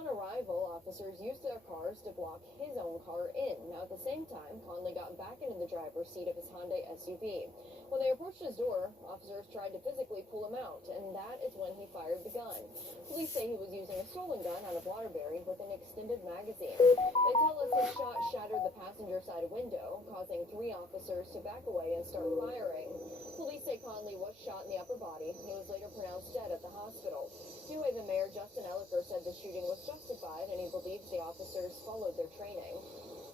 upon arrival, officers used their cars to block his own car in. Now, at the same time, Conley got back into the driver's seat of his Hyundai SUV. When they approached his door, officers tried to physically pull him out, and that is when he fired the gun. Police say he was using a stolen gun out of Waterbury with an extended magazine. They tell us his shot shattered the passenger side window, causing 3 officers to back away and start firing. Police say Conley was shot in the upper body. He was later pronounced dead at the hospital. New Haven Mayor Justin Elicker said the shooting was justified, and he believes the officers followed their training.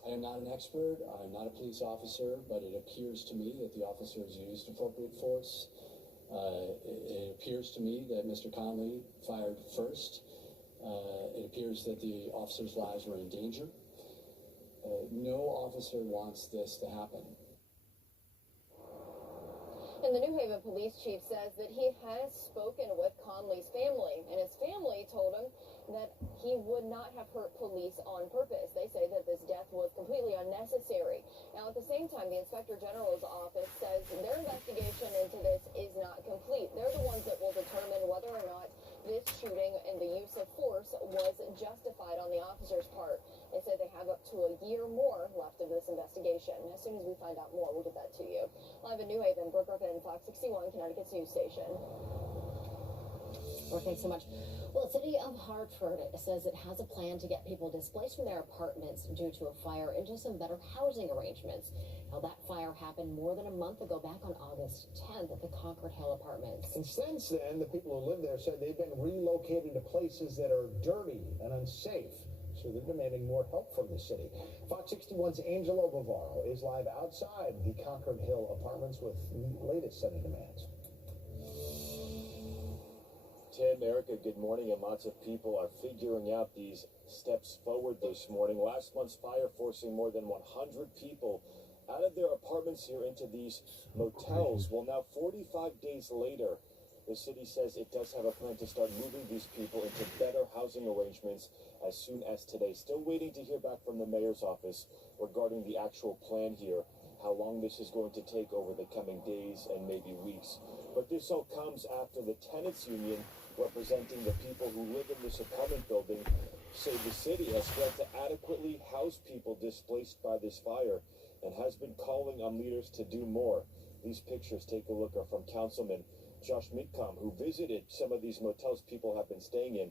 I am not an expert, I'm not a police officer, but it appears to me that the officers used appropriate force. It appears to me that Mr. Conley fired first. It appears that the officers' lives were in danger. No officer wants this to happen. And the New Haven police chief says that he has spoken with Conley's family, and his family told him that he would not have hurt police on purpose. They say that this death was completely unnecessary. Now, at the same time, the Inspector General's office says their investigation into this is not complete. They're the ones that will determine whether or not this shooting and the use of force was justified on the officer's part. They say they have up to a year more left of this investigation. As soon as we find out more, we'll get that to you. Live in New Haven, Brooke Griffin, Fox 61, Connecticut's news station. Well, thanks so much. Well, the city of Hartford says it has a plan to get people displaced from their apartments due to a fire into some better housing arrangements. Now, that fire happened more than a month ago, back on August 10th at the Concord Hill Apartments. And since then, the people who live there said they've been relocated to places that are dirty and unsafe. So they're demanding more help from the city. Fox 61's Angelo Bavaro is live outside the Concord Hill Apartments with the latest set of demands. Tim, Erica, good morning, and lots of people are figuring out these steps forward this morning. Last month's fire forcing more than 100 people out of their apartments here into these motels. Well, now 45 days later, the city says it does have a plan to start moving these people into better housing arrangements as soon as today. Still waiting to hear back from the mayor's office regarding the actual plan here, how long this is going to take over the coming days and maybe weeks. But this all comes after the tenants union, representing the people who live in this apartment building, say the city has failed to adequately house people displaced by this fire and has been calling on leaders to do more. These pictures, take a look, are from Councilman Josh Mitcom, who visited some of these motels people have been staying in.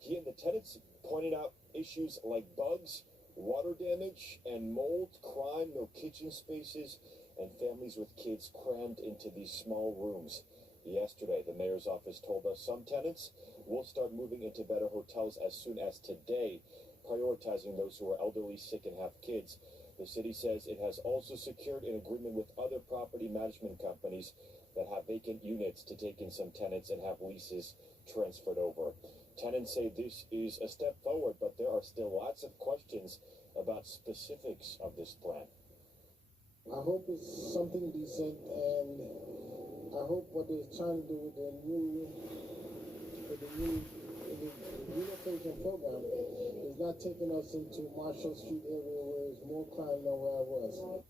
He and the tenants pointed out issues like bugs, water damage, and mold, crime, no kitchen spaces, and families with kids crammed into these small rooms. Yesterday, the mayor's office told us some tenants will start moving into better hotels as soon as today, prioritizing those who are elderly, sick, and have kids. The city says it has also secured an agreement with other property management companies that have vacant units to take in some tenants and have leases transferred over. Tenants say this is a step forward, but there are still lots of questions about specifics of this plan. I hope it's something decent, and I hope what they're trying to do with the relocation program is not taking us into Marshall Street area where there's more crime than where I was.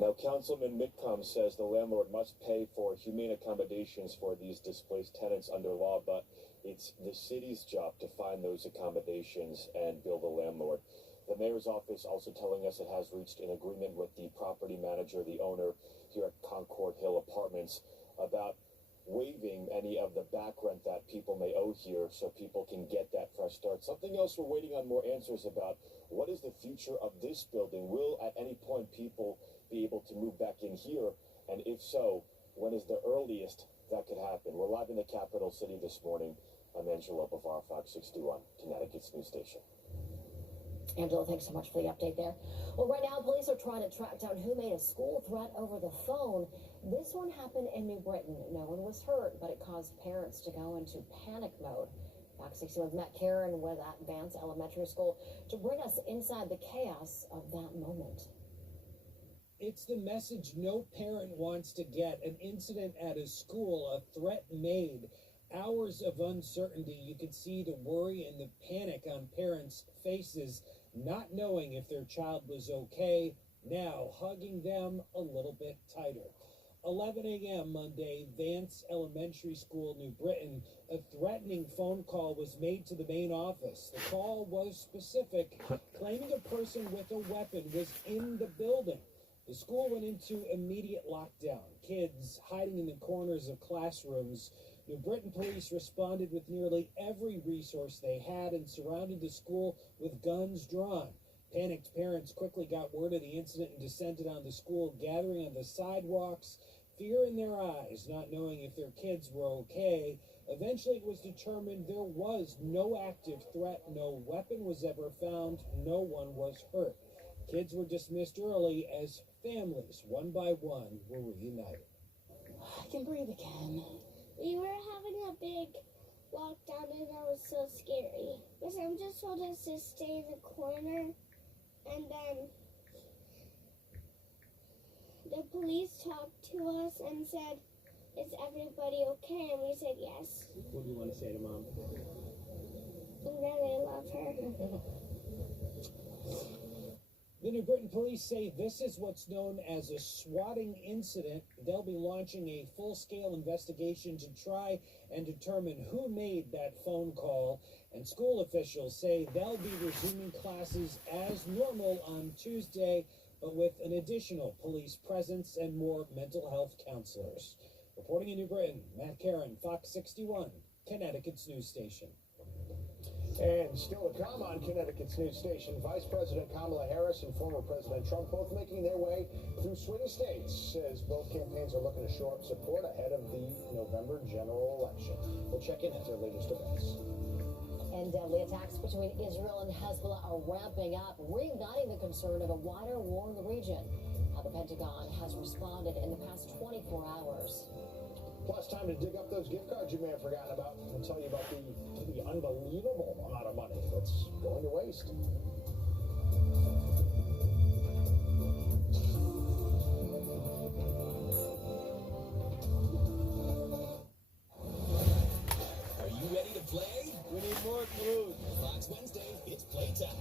Now, Councilman Mitcom says the landlord must pay for humane accommodations for these displaced tenants under law, but it's the city's job to find those accommodations and bill the landlord. The mayor's office also telling us it has reached an agreement with the property manager, the owner here at Concord Hill Apartments, about waiving any of the back rent that people may owe here so people can get that fresh start. Something else we're waiting on more answers about: what is the future of this building? Will at any point people be able to move back in here? And if so, when is the earliest that could happen? We're live in the capital city this morning. I'm Angelo Bavaro, Fox 61, Connecticut's news station. Angelo, thanks so much for the update there. Well, right now, police are trying to track down who made a school threat over the phone. This one happened in New Britain. No one was hurt, but it caused parents to go into panic mode. Fox 61's Matt Karen with at Vance Elementary School to bring us inside the chaos of that moment. It's the message no parent wants to get. An incident at a school, a threat made. Hours of uncertainty. You could see the worry and the panic on parents' faces, not knowing if their child was okay, now hugging them a little bit tighter. 11 a.m. Monday, Vance Elementary School, New Britain, a threatening phone call was made to the main office. The call was specific, claiming a person with a weapon was in the building. The school went into immediate lockdown. Kids hiding in the corners of classrooms. New Britain police responded with nearly every resource they had and surrounded the school with guns drawn. Panicked parents quickly got word of the incident and descended on the school, gathering on the sidewalks, fear in their eyes, not knowing if their kids were okay. Eventually, it was determined there was no active threat, no weapon was ever found, no one was hurt. Kids were dismissed early as families, one by one, were reunited. I can breathe again. We were having a big lockdown and that was so scary. Because I'm just told us to stay in the corner, and then the police talked to us and said, "Is everybody okay?" And we said yes. What do you want to say to Mom? And then I love her. The New Britain police say this is what's known as a swatting incident. They'll be launching a full-scale investigation to try and determine who made that phone call. And school officials say they'll be resuming classes as normal on Tuesday, but with an additional police presence and more mental health counselors. Reporting in New Britain, Matt Karen, Fox 61, Connecticut's news station. And still to come on Connecticut's news station, Vice President Kamala Harris and former President Trump both making their way through swing states as both campaigns are looking to shore up support ahead of the November general election. We'll check in at their latest events. And deadly attacks between Israel and Hezbollah are ramping up, reigniting the concern of a wider war in the region. How the Pentagon has responded in the past 24 hours. Plus, time to dig up those gift cards you may have forgotten about. We'll tell you about the unbelievable amount of money that's going to waste. Are you ready to play? We need more clues. Fox Wednesday, it's playtime.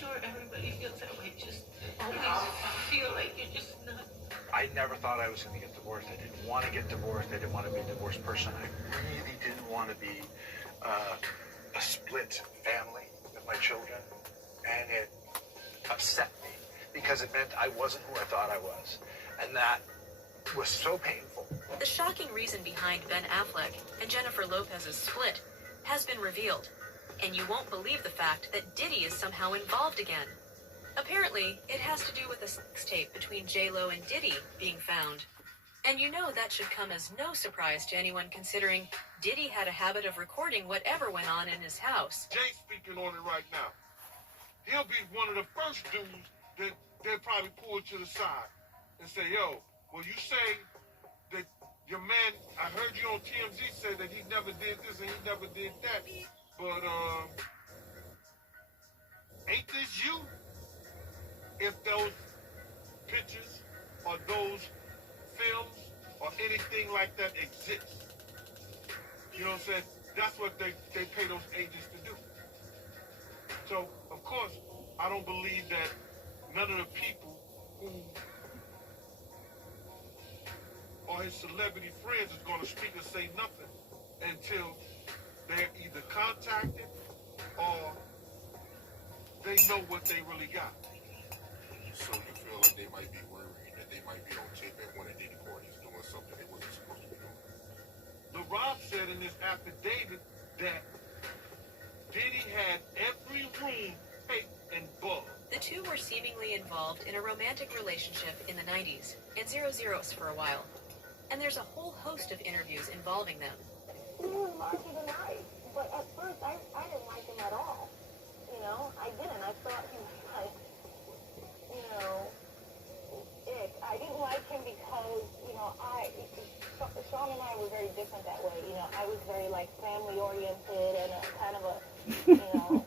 sure everybody feels that way. Just always feel like you're just not. I never thought I was going to get divorced. I didn't want to get divorced. I didn't want to be a divorced person. I really didn't want to be a split family with my children. And it upset me because it meant I wasn't who I thought I was. And that was so painful. The shocking reason behind Ben Affleck and Jennifer Lopez's split has been revealed. And you won't believe the fact that Diddy is somehow involved again. Apparently, it has to do with a sex tape between J-Lo and Diddy being found. And you know that should come as no surprise to anyone considering Diddy had a habit of recording whatever went on in his house. Jay's speaking on it right now. He'll be one of the first dudes that they'll probably pull to the side and say, yo, well, you say that your man, I heard you on TMZ say that he never did this and he never did that. But, ain't this you? If those pictures or those films or anything like that exist. You know what I'm saying? That's what they pay those agents to do. So, of course, I don't believe that none of the people who are his celebrity friends is going to speak or say nothing until they're either contacted or they know what they really got. So you feel like they might be worried that they might be on tape at one of Diddy parties doing something they wasn't supposed to be doing? LaRob said in his affidavit that Diddy had every room taped and bugged. The two were seemingly involved in a romantic relationship in the 90s and 0-0s for a while. And there's a whole host of interviews involving them. He was larger than life, but at first I didn't like him at all. You know, I didn't. I thought he was like, you know, ick. I didn't like him because, you know, Sean and I were very different that way. You know, I was very like family oriented and a kind of a, you know,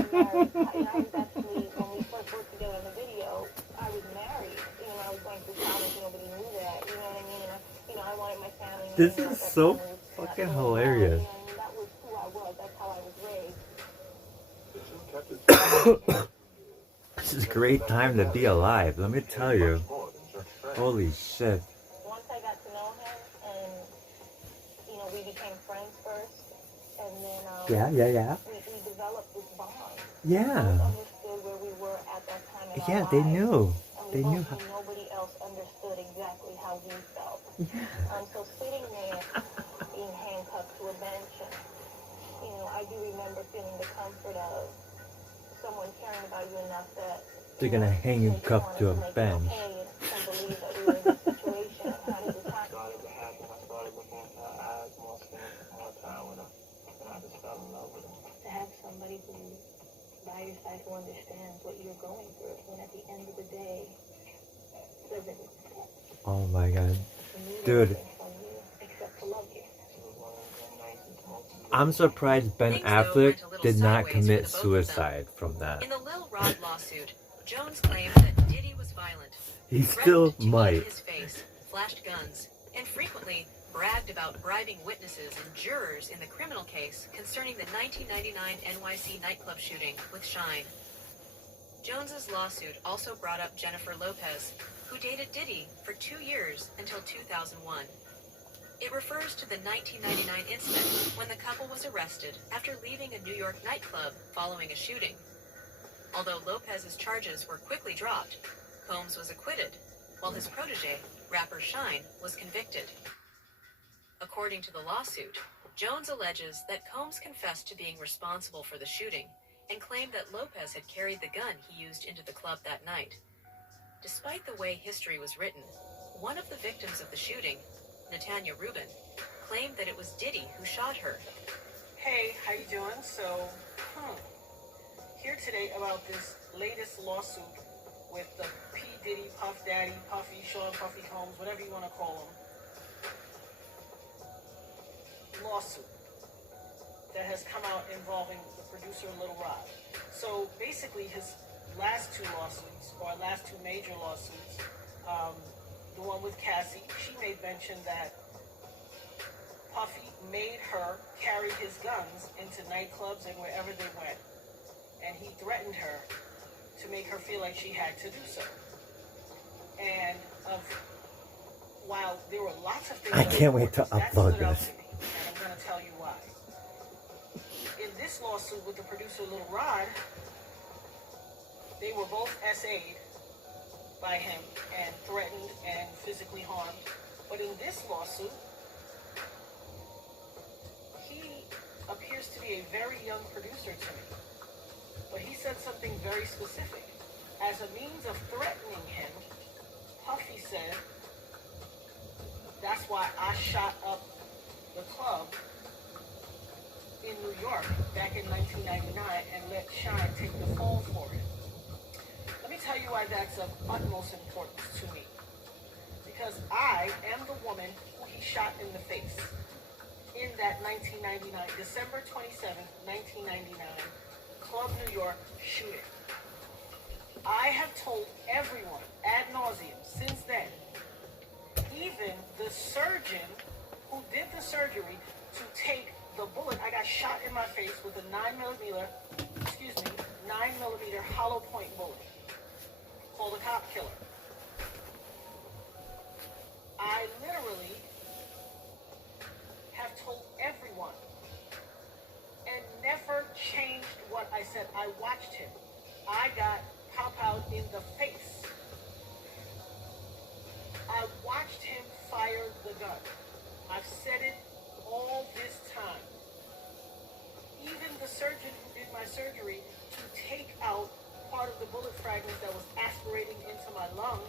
married. And I was actually, when we first worked together in the video, I was married. You know, I was going through college, nobody knew that. You know what I mean? And I wanted my family. This is so fucking hilarious. And that was who I was. That's how I was raised. This is a great time to be alive, let me tell you. Holy shit. Once I got to know him, and you know, we became friends first, and then Yeah. we developed this bond. Yeah. We understood where we were at that time in our They lives, knew. and They knew how. nobody else understood exactly how we felt. Yeah. So sitting there, being handcuffed to a bench, and you know, I do remember feeling the comfort of someone caring about you enough that They're gonna hang you cuffed to a bench. and believe that we were in this situation. How did this happen? I started looking into her eyes more, spending more time with her, and I just fell in love with her. To have somebody who by your side who understands what you're going through, when at the end of the day doesn't Oh my god. Dude. except to love you. I'm surprised Ben Affleck did not commit suicide from that. In the Lil Rod lawsuit, Jones claimed that Diddy was violent. He still threatened to might. eat his face, flashed guns, and frequently bragged about bribing witnesses and jurors in the criminal case concerning the 1999 NYC nightclub shooting with Shine. Jones's lawsuit also brought up Jennifer Lopez, who dated Diddy for 2 years until 2001. It refers to the 1999 incident when the couple was arrested after leaving a New York nightclub following a shooting. Although Lopez's charges were quickly dropped, Combs was acquitted, while his protege, rapper Shine, was convicted. According to the lawsuit, Jones alleges that Combs confessed to being responsible for the shooting and claimed that Lopez had carried the gun he used into the club that night. Despite the way history was written, one of the victims of the shooting, Natanya Rubin, claimed that it was Diddy who shot her. Hey, how you doing? So, here today about this latest lawsuit with the P. Diddy, Puff Daddy, Puffy, Sean Puffy Combs, whatever you want to call him. Lawsuit that has come out involving the producer Lil Rod. So basically his last two lawsuits, or last two major lawsuits, the one with Cassie, she made mention that Puffy made her carry his guns into nightclubs and wherever they went. And he threatened her to make her feel like she had to do so. And while there were lots of things I can't wait to upload this. And I'm going to tell you why. In this lawsuit with the producer Little Rod, they were both SA'd by him and threatened and physically harmed. But in this lawsuit, he appears to be a very young producer to me. But he said something very specific. As a means of threatening him, Puffy said, that's why I shot up the club in New York back in 1999 and let Shine take the fall for it. Let me tell you why that's of utmost importance to me. Because I am the woman who he shot in the face in that 1999, December 27th, 1999, Club New York shooting. I have told everyone ad nauseum since then, even the surgeon who did the surgery to take the bullet, I got shot in my face with a 9mm hollow point bullet called a cop killer. I literally have told everyone and never changed what I said. I watched him. I got pow-powed in the face. I watched him fire the gun. I've said it all this time. Even the surgeon who did my surgery to take out part of the bullet fragments that was aspirating into my lungs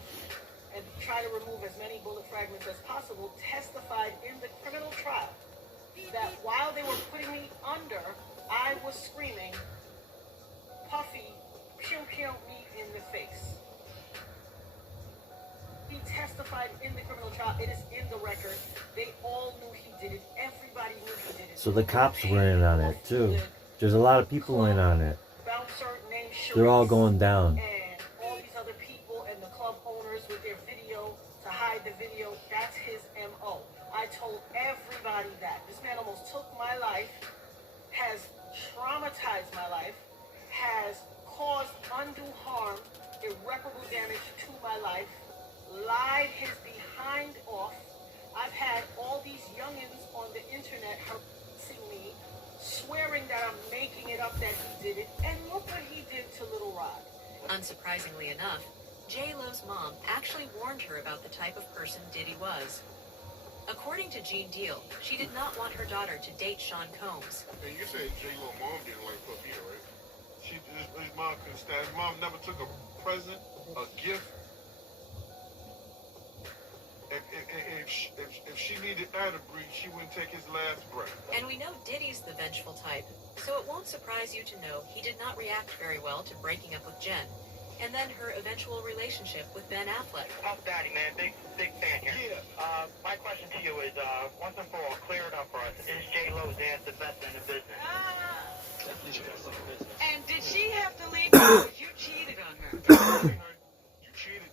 and try to remove as many bullet fragments as possible testified in the criminal trial that while they were putting me under, I was screaming, Puffy, pew pew me in the face. He testified in the criminal trial. It is in the record. They all knew he did it. Everybody knew he did it. So the cops were in on it too. There's a lot of people in on it. They're all going down. And all these other people and the club owners with their video to hide the video, that's his MO. I told everybody that. This man almost took my life, has traumatized my life, has caused undue harm, irreparable damage to my life, lied his behind off. I've had all these youngins on the internet harassing me, swearing that I'm making it up that he did it, and look what he did to Little Rod. Unsurprisingly enough, J-Lo's mom actually warned her about the type of person Diddy was. According to Gene Deal, she did not want her daughter to date Sean Combs. And you said J-Lo mom didn't like Puffy, right? His mom couldn't stand. His mom never took a present, a gift. If she needed air to breathe, she wouldn't take his last breath. And we know Diddy's the vengeful type, so it won't surprise you to know he did not react very well to breaking up with Jen, and then her eventual relationship with Ben Affleck. Puff Daddy, man, big fan here. Yeah. My question to you is, once and for all, clear it up for us. Is J-Lo's dad the best in the business? And did she have to leave because you cheated on her? You cheated.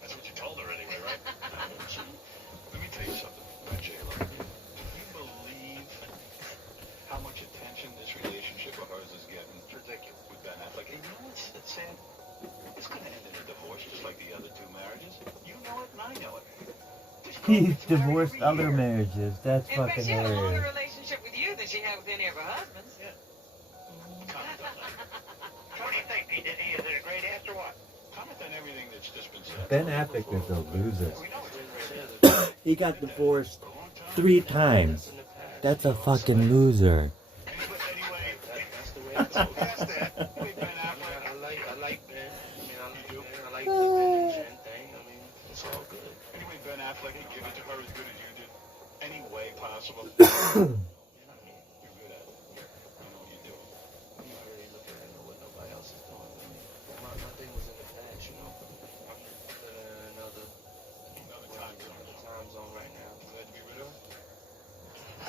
That's what you told her anyway, right? Let me tell you something about J-Lo. Do you believe how much attention this relationship of hers is getting? It's ridiculous with Ben Affleck. And you know what's sad? It's going to end in a divorce just like the other two marriages. You know it and I know it. He's divorced other marriages. That's In fact, fucking she had a longer hilarious. relationship with you than she had with any of her husbands. Yeah. What do you think, P. Diddy? Is it a great answer or what? Comment on everything that's just been said. Ben Affleck is a loser. He got divorced 3 times. That's a fucking loser. I like Ben. I like the Ben and Jen thing. I mean, it's all good. Anyway, Ben Affleck can give it to her as good as you did. Any way possible. You're good at it. You know what you're doing. I'm not really looking at what nobody else is doing. I mean, my thing was in the past, you know. I'm living in another time zone right now. Glad to be rid of her?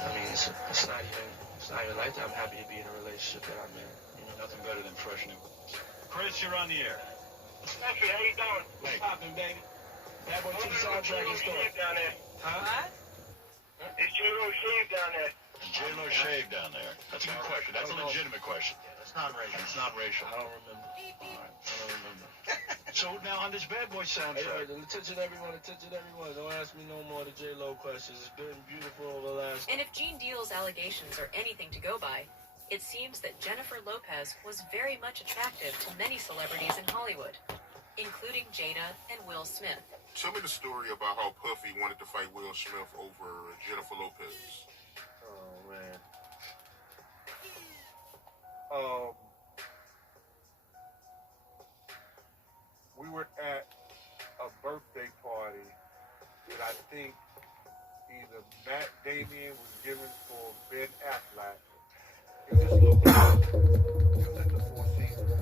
I mean, it's not even like that. I'm happy to be in a relationship that I'm in. You know, nothing better than fresh new. Chris, you're on the air. Jeffrey, how you doing? Hey. What's poppin', baby? Bad boy to the soundtrack and stuff. Down there. Huh? It's J-Lo Shave down there. J-Lo shaved down there. That's a good question. That's a legitimate question. It's non-racial. It's not racial. I don't remember. All right. I don't remember. So now on this Bad Boy soundtrack. Anyway, attention everyone. Don't ask me no more of the J-Lo questions. It's been beautiful over the last... And if Gene Deal's allegations are anything to go by, it seems that Jennifer Lopez was very much attractive to many celebrities in Hollywood, including Jada and Will Smith. Tell me the story about how Puffy wanted to fight Will Smith over Jennifer Lopez. Oh, man. We were at a birthday party that I think either Matt Damien was giving for Ben Affleck. It was this little club. It was at the Four Seasons.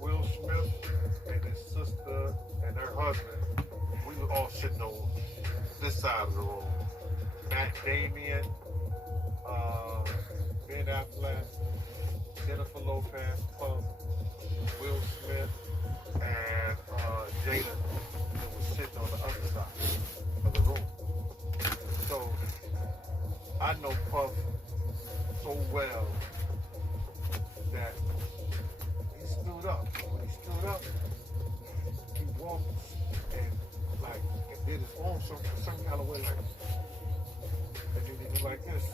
Will Smith and his sister and her husband, we were all sitting on this side of the room. Matt Damien, Ben Affleck, Jennifer Lopez, Puff, Will Smith, and Jada was sitting on the other side of the room. So I know Puff so well that he stood up. When he stood up, he walked and did his arm some kind of way, like, and then he was like this,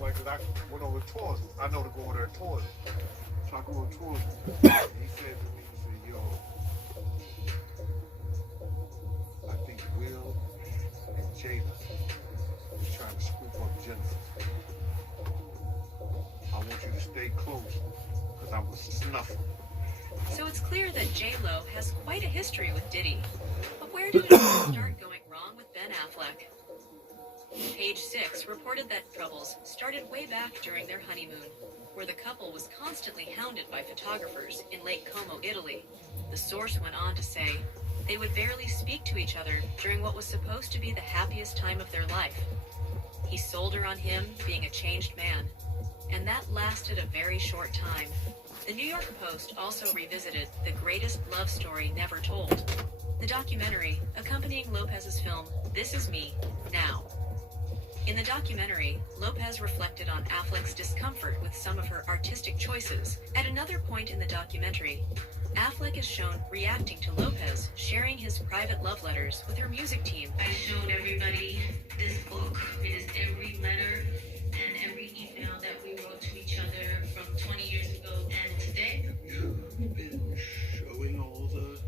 like, 'cause I went over towards him. I know to go over there towards him. So I go over towards him. He said to me, yo, I think Will and Jada is trying to scoop up Jennifer. I want you to stay close, because I was snuffing. So it's clear that J-Lo has quite a history with Diddy. But where did it all start going wrong with Ben Affleck? Page 6 reported that troubles started way back during their honeymoon, where the couple was constantly hounded by photographers in Lake Como, Italy. The source went on to say they would barely speak to each other during what was supposed to be the happiest time of their life. He sold her on him being a changed man, and that lasted a very short time. The New York Post also revisited The Greatest Love Story Never Told, the documentary accompanying Lopez's film This Is Me, Now. In the documentary, Lopez reflected on Affleck's discomfort with some of her artistic choices. At another point in the documentary, Affleck is shown reacting to Lopez sharing his private love letters with her music team. I showed everybody this book. It is every letter and every email that we wrote to each other from 20 years ago and today. You've been showing all the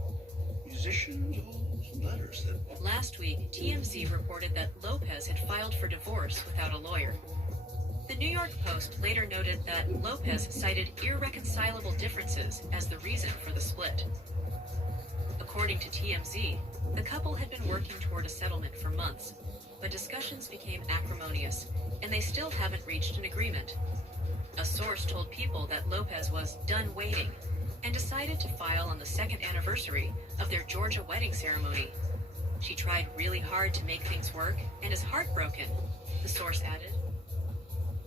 musicians all those letters that... Last week, TMZ reported that Lopez had filed for divorce without a lawyer. The New York Post later noted that Lopez cited irreconcilable differences as the reason for the split. According to TMZ, the couple had been working toward a settlement for months, but discussions became acrimonious, and they still haven't reached an agreement. A source told People that Lopez was done waiting and decided to file on the second anniversary of their Georgia wedding ceremony. She tried really hard to make things work and is heartbroken, the source added.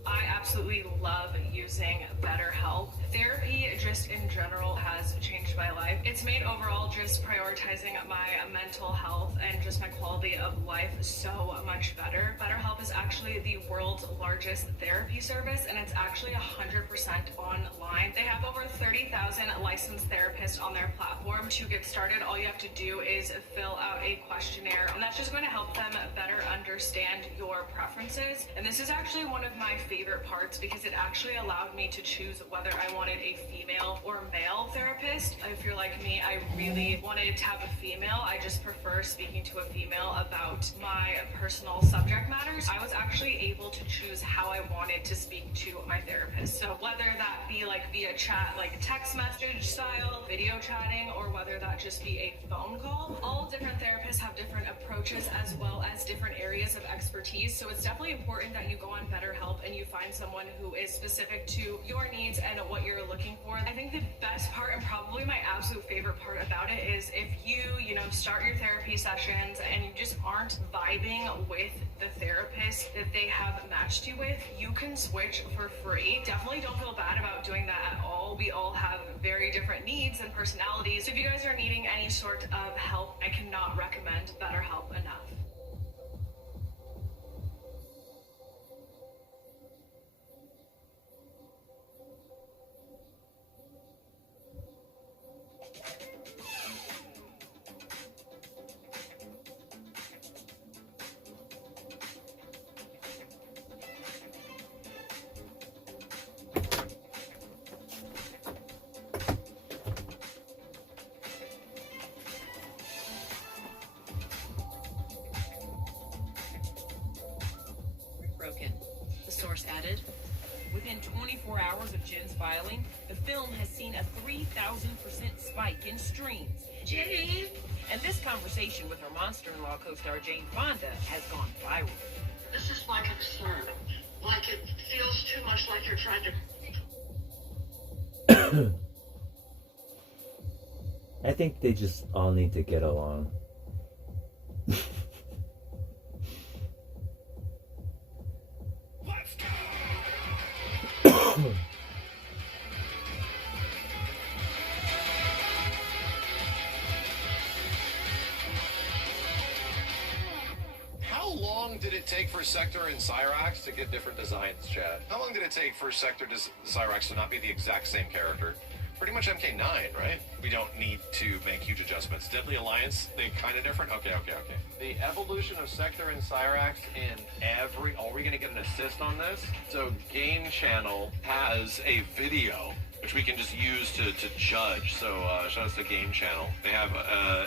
I absolutely love using BetterHelp. Therapy just in general has changed my life. It's made overall just prioritizing my mental health and just my quality of life so much better. BetterHelp is actually the world's largest therapy service, and it's actually 100% online. They have over 30,000 licensed therapists on their platform. To get started, all you have to do is fill out a questionnaire, and that's just going to help them better understand your preferences. And this is actually one of my favorite parts because it actually allowed me to choose whether I wanted a female or male therapist. If you're like me, I really wanted to have a female. I just prefer speaking to a female about my personal subject matters. I was actually able to choose how I wanted to speak to my therapist. So whether that be like via chat, like text message style, video chatting, or whether that just be a phone call, all different therapists have different approaches as well as different areas of expertise. So it's definitely important that you go on BetterHelp and you find someone who is specific to your needs and what you're looking for. I think the best part and probably my absolute favorite part about it is if you start your therapy sessions and you just aren't vibing with the therapist that they have matched you with, you can switch for free. Definitely don't feel bad about doing that at all. We all have very different needs and personalities. So if you guys are needing any sort of help, I cannot recommend BetterHelp enough. 24 hours of Jen's filing, the film has seen a 3,000% spike in streams. Jane! And this conversation with her Monster-in-Law co-star Jane Fonda has gone viral. This is my concern. Like it feels too much like you're trying to... I think they just all need to get along. How long did it take for Sector and Cyrax to get different designs, Chad? How long did it take for Sector to Cyrax to not be the exact same character? Pretty much MK9, right? We don't need to make huge adjustments. Deadly Alliance, they kind of different? Okay. The evolution of Sector and Cyrax in every... Are we going to get an assist on this? So Game Channel has a video which we can just use to judge. So shout out to Game Channel. They have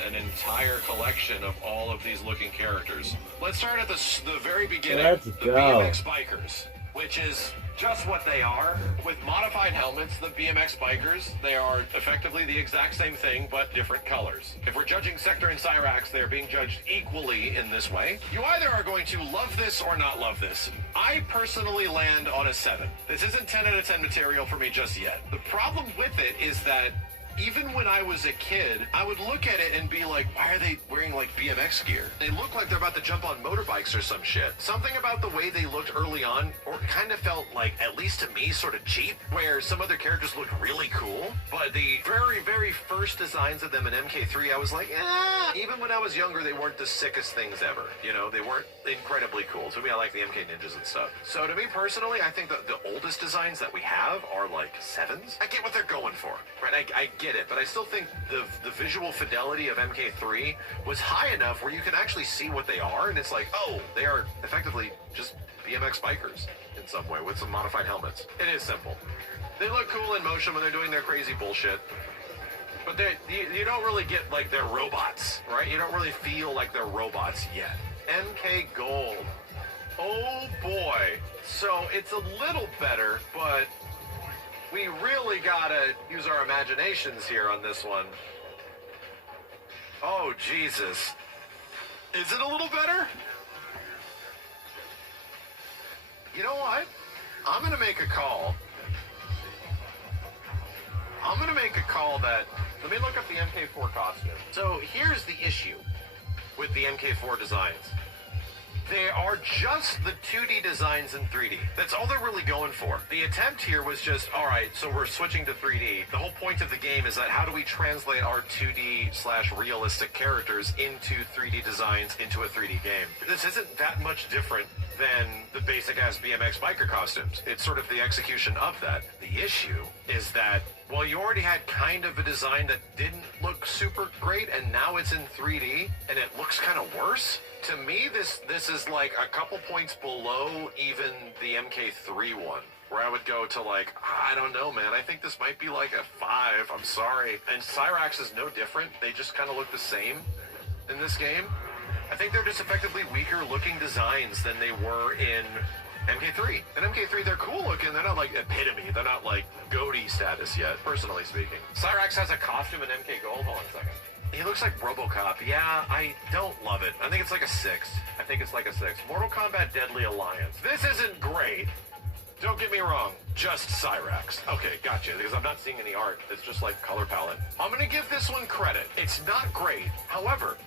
an entire collection of all of these looking characters. Let's start at the very beginning. Let's the go. BMX Bikers, which is just what they are. With modified helmets, the BMX Bikers, they are effectively the exact same thing, but different colors. If we're judging Sector and Cyrax, they're being judged equally in this way. You either are going to love this or not love this. I personally land on a 7. This isn't 10 out of 10 material for me just yet. The problem with it is that even when I was a kid, I would look at it and be like, why are they wearing like BMX gear? They look like they're about to jump on motorbikes or some shit. Something about the way they looked early on, or kind of felt like, at least to me, sort of cheap, where some other characters looked really cool. But the very, very first designs of them in MK3, I was like, Even when I was younger, they weren't the sickest things ever. You know, they weren't incredibly cool. To me, I like the MK Ninjas and stuff. So to me personally, I think that the oldest designs that we have are like 7s. I get what they're going for, right? I get it, but I still think the visual fidelity of MK3 was high enough where you can actually see what they are, and it's like, oh, they are effectively just BMX bikers in some way with some modified helmets. It is simple. They look cool in motion when they're doing their crazy bullshit, but you don't really get like they're robots, right? You don't really feel like they're robots yet. MK Gold. Oh boy. So it's a little better, but we really gotta use our imaginations here on this one. Oh, Jesus. Is it a little better? You know what? I'm gonna make a call. Let me look up the MK4 costume. So here's the issue with the MK4 designs. They are just the 2D designs in 3D. That's all they're really going for. The attempt here was just, all right, so we're switching to 3D. The whole point of the game is that how do we translate our 2D/realistic characters into 3D designs into a 3D game? This isn't that much different than the basic-ass BMX biker costumes. It's sort of the execution of that. The issue is that, well, you already had kind of a design that didn't look super great, and now it's in 3D, and it looks kind of worse. To me, this is like a couple points below even the MK3 one, where I would go to like, I don't know, man. I think this might be like a 5. I'm sorry. And Cyrax is no different. They just kind of look the same in this game. I think they're just effectively weaker looking designs than they were in MK3. In MK3, they're cool looking. They're not like epitome. They're not like goatee status yet, personally speaking. Cyrax has a costume in MK Gold. Hold on a second. He looks like RoboCop. Yeah, I don't love it. I think it's like a 6. Mortal Kombat Deadly Alliance. This isn't great. Don't get me wrong. Just Cyrax. Okay, gotcha. Because I'm not seeing any art. It's just like color palette. I'm going to give this one credit. It's not great. However,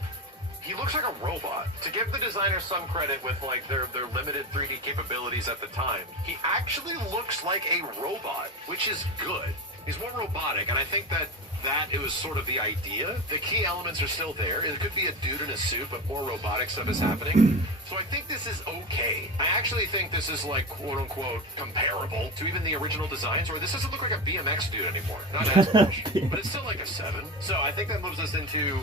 he looks like a robot. To give the designer some credit with like their limited 3D capabilities at the time, he actually looks like a robot, which is good. He's more robotic, and I think that it was sort of the idea. The key elements are still there. It could be a dude in a suit, but more robotic stuff is happening. So I think this is okay. I actually think this is like, quote unquote, comparable to even the original designs, or this doesn't look like a BMX dude anymore. Not as much, but it's still like a 7. So I think that moves us into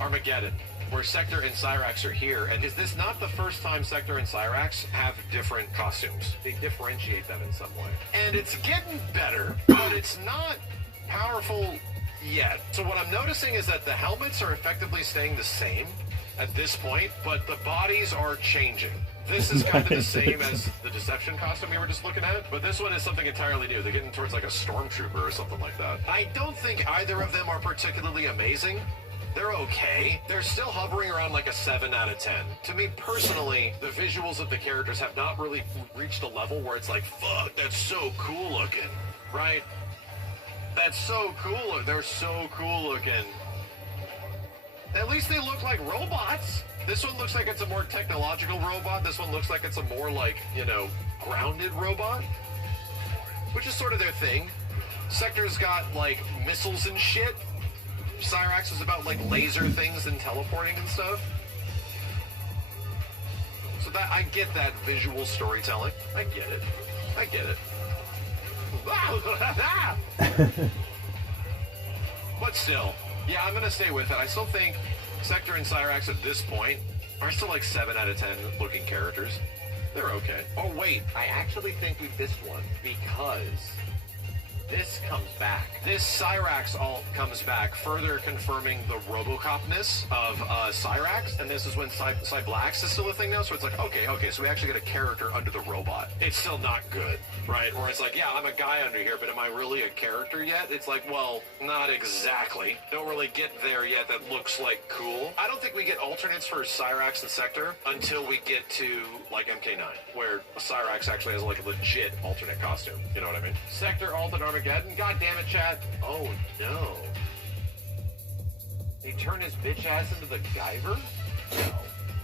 Armageddon, where Sector and Cyrax are here. And is this not the first time Sector and Cyrax have different costumes? They differentiate them in some way. And it's getting better, but it's not powerful yet. So what I'm noticing is that the helmets are effectively staying the same. at this point, but the bodies are changing. This is kind of the same as the Deception costume we were just looking at, but this one is something entirely new. They're getting towards like a stormtrooper or something like that. I don't think either of them are particularly amazing. They're okay. They're still hovering around like a 7 out of 10. To me personally, the visuals of the characters have not really reached a level where it's like, fuck, that's so cool looking, right? That's so cool. They're so cool looking. At least they look like robots. This one looks like it's a more technological robot. This one looks like it's a more like, you know, grounded robot, which is sort of their thing. Sector's got like missiles and shit. Cyrax is about like laser things and teleporting and stuff. So that I get that visual storytelling. I get it. I get it. But still, yeah, I'm gonna stay with it. I still think Sector and Cyrax at this point are still like 7 out of 10 looking characters. They're okay. Oh wait, I actually think we missed one because this comes back. This Cyrax alt comes back, further confirming the Robocop-ness of Cyrax, and this is when Cyblax is still a thing now, so it's like, okay, so we actually get a character under the robot. It's still not good, right? Or it's like, yeah, I'm a guy under here, but am I really a character yet? It's like, well, not exactly. Don't really get there yet that looks like cool. I don't think we get alternates for Cyrax and Sector until we get to, like, MK9, where Cyrax actually has, like, a legit alternate costume. You know what I mean? Sector alternate Armageddon? God damn it, Chad. Oh, no. They turned his bitch ass into the Guyver? No.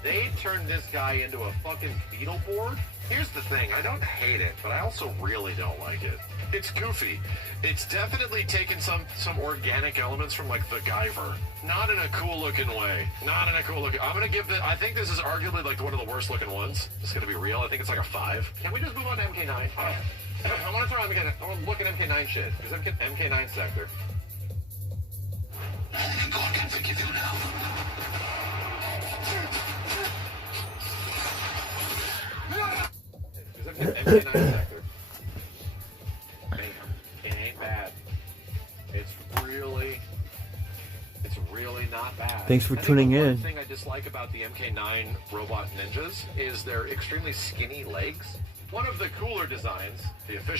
They turned this guy into a fucking Beetleborg? Here's the thing. I don't hate it, but I also really don't like it. It's goofy. It's definitely taken some organic elements from, like, the Guyver. Not in a cool-looking way. Not in a cool-looking... I'm gonna give I think this is arguably, like, one of the worst-looking ones. It's gonna be real. I think it's like a 5. Can we just move on to MK9? I want to throw MK9. I want to look at MK9 shit. There's MK9 Sector. Only God can forgive you now. There's MK9 Sector. Bam. It ain't bad. It's really not bad. Thanks for tuning in. One thing I dislike about the MK9 robot ninjas is their extremely skinny legs. One of the cooler designs, the official